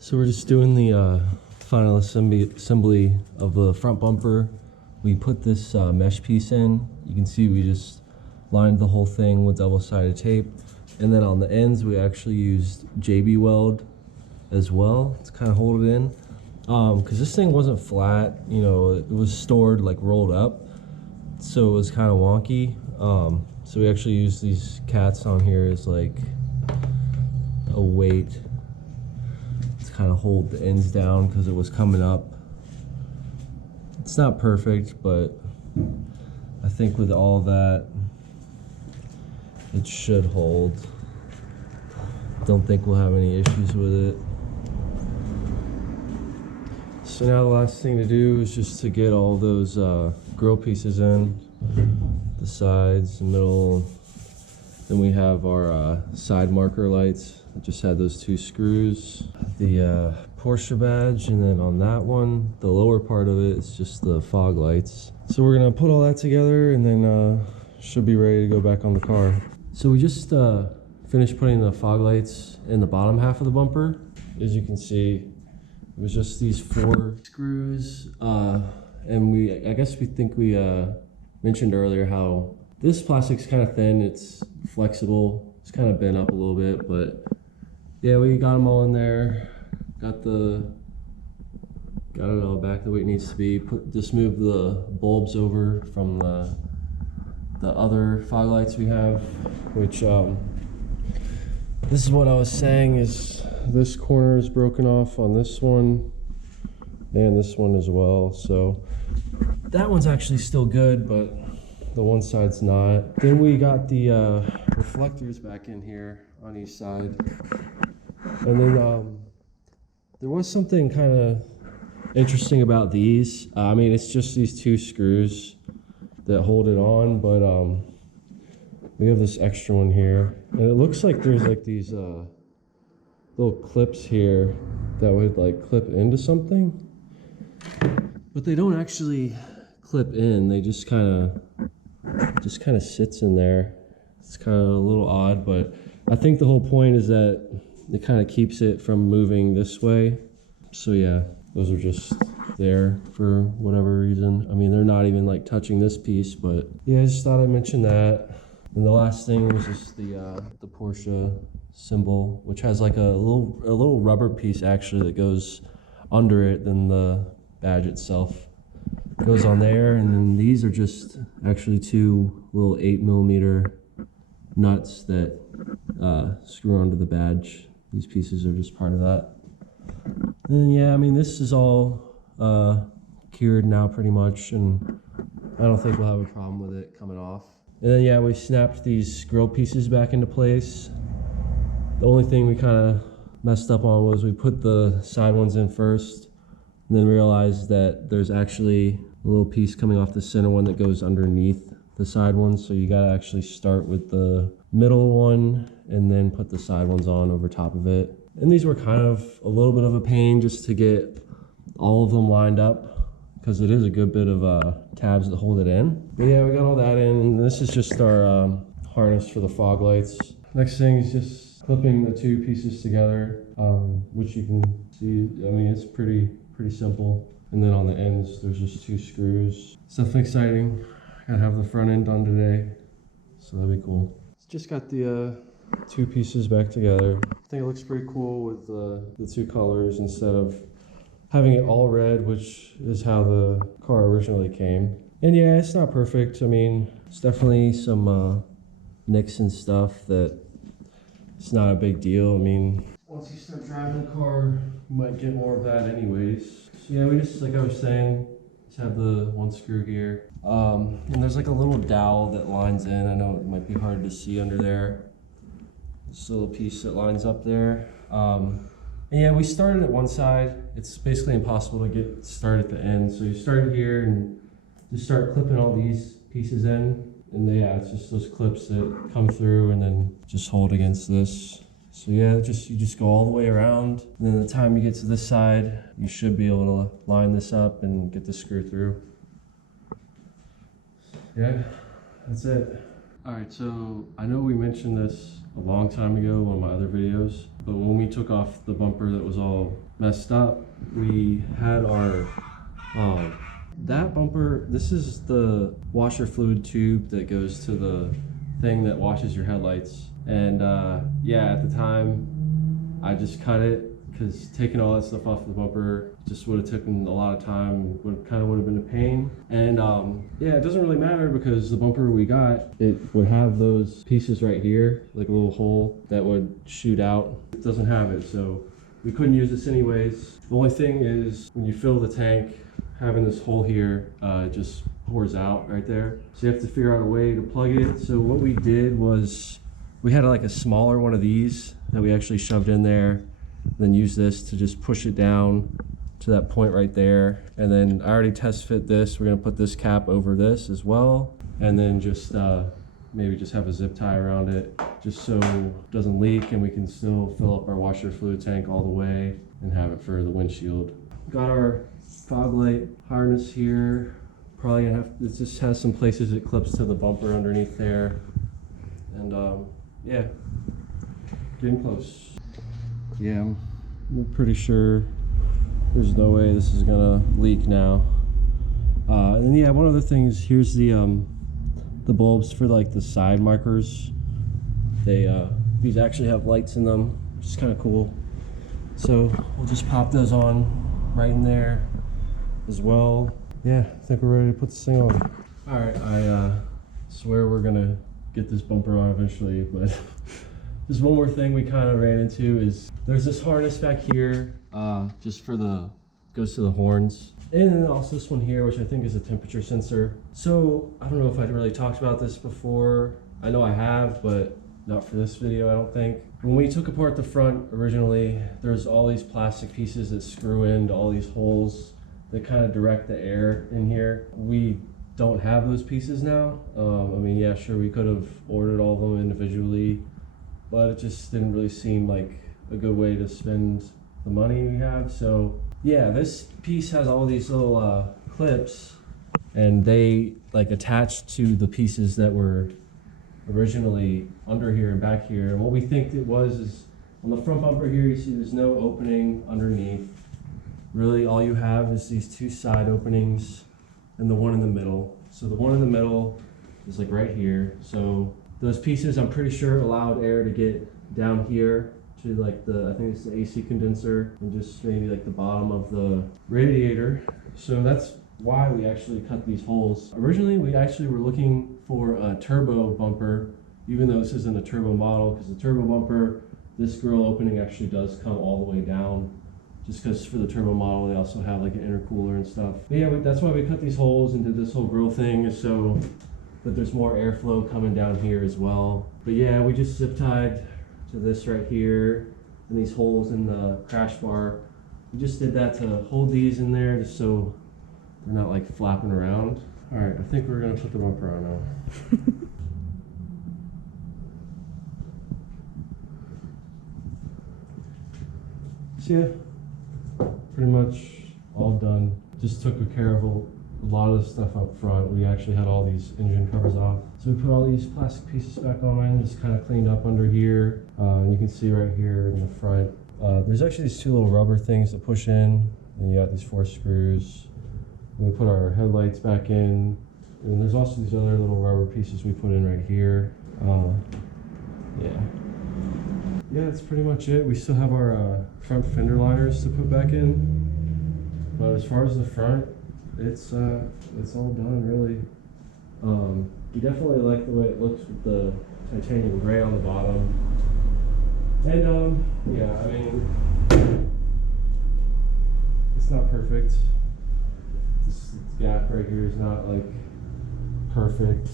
So we're just doing the final assembly of the front bumper. We put this mesh piece in. You can see we just lined the whole thing with double-sided tape. And then on the ends, we actually used JB Weld as well to kind of hold it in. Because this thing wasn't flat, you know, it was stored like rolled up. So it was kind of wonky. So we actually used these cats on here as like a weight to kind of hold the ends down because it was coming up. It's not perfect, but I think with all that, it should hold. Don't think we'll have any issues with it. So now the last thing to do is just to get all those grill pieces in, the sides, the middle. Then we have our side marker lights. I just had those 2 screws, the Porsche badge, and then on that one, the lower part of it is just the fog lights. So we're gonna put all that together and then should be ready to go back on the car. So we just finished putting the fog lights in the bottom half of the bumper. As you can see, it was just these 4 screws, and I guess we think we mentioned earlier how this plastic's kind of thin, it's flexible, it's kind of bent up a little bit, but yeah, we got them all in there, got it all back the way it needs to be. Just move the bulbs over from the other fog lights we have, which this is what I was saying, is this corner is broken off on this one and this one as well. So that one's actually still good, but the one side's not. Then we got the reflectors back in here on each side. And then there was something kind of interesting about these. I mean, it's just these 2 screws that hold it on, but we have this extra one here. And it looks like there's like these little clips here that would like clip into something, but they don't actually clip in. They just kind of sits in there. It's kind of a little odd, but I think the whole point is that it kind of keeps it from moving this way. So yeah, those are just there for whatever reason. I mean, they're not even like touching this piece, but yeah, I just thought I'd mention that. And the last thing was just the Porsche symbol, which has like a little rubber piece actually that goes under it than the badge itself. Goes on there, and then these are just actually 2 little 8mm nuts that screw onto the badge. These pieces are just part of that. And yeah, I mean, this is all cured now pretty much, and I don't think we'll have a problem with it coming off. And then yeah, we snapped these grill pieces back into place. The only thing we kind of messed up on was we put the side ones in first, and then realized that there's actually a little piece coming off the center one that goes underneath the side ones. So you gotta actually start with the middle one and then put the side ones on over top of it. And these were kind of a little bit of a pain just to get all of them lined up, because it is a good bit of tabs that hold it in. But yeah, we got all that in, and this is just our harness for the fog lights. Next thing is just clipping the 2 pieces together, which you can see, I mean, it's pretty simple. And then on the ends, there's just 2 screws. Something exciting. Gotta have the front end done today, so that'd be cool. Just got the 2 pieces back together. I think it looks pretty cool with the 2 colors instead of having it all red, which is how the car originally came. And yeah, it's not perfect. I mean, it's definitely some nicks and stuff that it's not a big deal. I mean, once you start driving the car, you might get more of that anyways. So yeah, we just, like I was saying, just have the 1 screw here. And there's like a little dowel that lines in. I know it might be hard to see under there. This little piece that lines up there. And yeah, we started at one side. It's basically impossible to get started at the end. So you start here and just start clipping all these pieces in. And yeah, it's just those clips that come through and then just hold against this. So yeah, you just go all the way around. And then the time you get to this side, you should be able to line this up and get the screw through. Yeah, that's it. All right, so I know we mentioned this a long time ago on my other videos, but when we took off the bumper that was all messed up, we had our, that bumper, this is the washer fluid tube that goes to the thing that washes your headlights. And yeah, at the time, I just cut it because taking all that stuff off the bumper just would have taken a lot of time, would have been a pain. And yeah, it doesn't really matter because the bumper we got, it would have those pieces right here, like a little hole that would shoot out. It doesn't have it, so we couldn't use this anyways. The only thing is when you fill the tank, having this hole here just pours out right there. So you have to figure out a way to plug it. So what we did was we had like a smaller one of these that we actually shoved in there, then use this to just push it down to that point right there. And then I already test fit this. We're gonna put this cap over this as well. And then just maybe just have a zip tie around it just so it doesn't leak and we can still fill up our washer fluid tank all the way and have it for the windshield. Got our fog light harness here. Probably gonna have, it just has some places it clips to the bumper underneath there. And yeah, getting close. Yeah, I'm pretty sure there's no way this is gonna leak now. And yeah, one other thing is here's the bulbs for like the side markers. They these actually have lights in them, which is kind of cool. So we'll just pop those on right in there as well. Yeah, I think we're ready to put this thing on. All right, I swear we're gonna get this bumper on eventually, but there's one more thing we kind of ran into is there's this harness back here, just for the, goes to the horns. And then also this one here, which I think is a temperature sensor. So I don't know if I'd really talked about this before. I know I have, but not for this video, I don't think. When we took apart the front originally, there's all these plastic pieces that screw into all these holes that kind of direct the air in here. We don't have those pieces now. I mean, yeah, sure, we could have ordered all of them individually, but it just didn't really seem like a good way to spend the money we have. So yeah, this piece has all these little clips, and they like attach to the pieces that were originally under here and back here. And what we think it was is on the front bumper here, you see there's no opening underneath. Really all you have is these two side openings and the one in the middle. So the one in the middle is like right here. So those pieces, I'm pretty sure, allowed air to get down here to like the, I think it's the AC condenser, and just maybe like the bottom of the radiator. So that's why we actually cut these holes. Originally, we actually were looking for a turbo bumper, even though this isn't a turbo model, because the turbo bumper, this grill opening actually does come all the way down, just because for the turbo model, they also have like an intercooler and stuff. But yeah, that's why we cut these holes and did this whole grill thing, is so that there's more airflow coming down here as well. But yeah, we just zip tied to this right here and these holes in the crash bar. We just did that to hold these in there just so they're not like flapping around. All right, I think we're gonna put the bumper on now. So yeah, pretty much all done. Just took care of a lot of the stuff up front. We actually had all these engine covers off. So we put all these plastic pieces back on, just kind of cleaned up under here. You can see right here in the front, there's actually these two little rubber things that push in, and you got these 4 screws. And we put our headlights back in, and there's also these other little rubber pieces we put in right here. Yeah, that's pretty much it. We still have our front fender liners to put back in, but as far as the front, it's all done really. We definitely like the way it looks with the titanium gray on the bottom. And yeah, I mean, it's not perfect. This gap right here is not like perfect.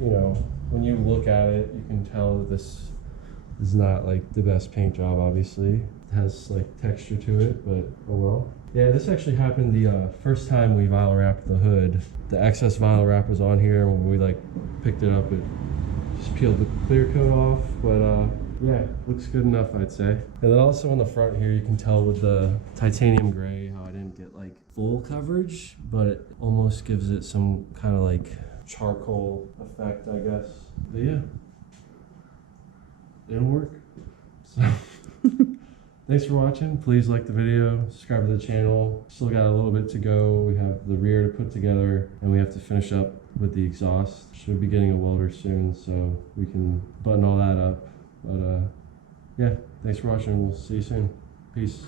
You know, when you look at it, you can tell that this is not like the best paint job, obviously. It has like texture to it, but oh well. Yeah, this actually happened the first time we vinyl wrapped the hood. The excess vinyl wrap was on here, and when we like picked it up, it just peeled the clear coat off. But yeah, looks good enough, I'd say. And then also on the front here, you can tell with the titanium gray how I didn't get like full coverage, but it almost gives it some kind of like charcoal effect, I guess. But yeah, it'll work. So thanks for watching. Please like the video, subscribe to the channel. Still got a little bit to go. We have the rear to put together and we have to finish up with the exhaust. Should be getting a welder soon so we can button all that up. But yeah, thanks for watching. We'll see you soon. Peace.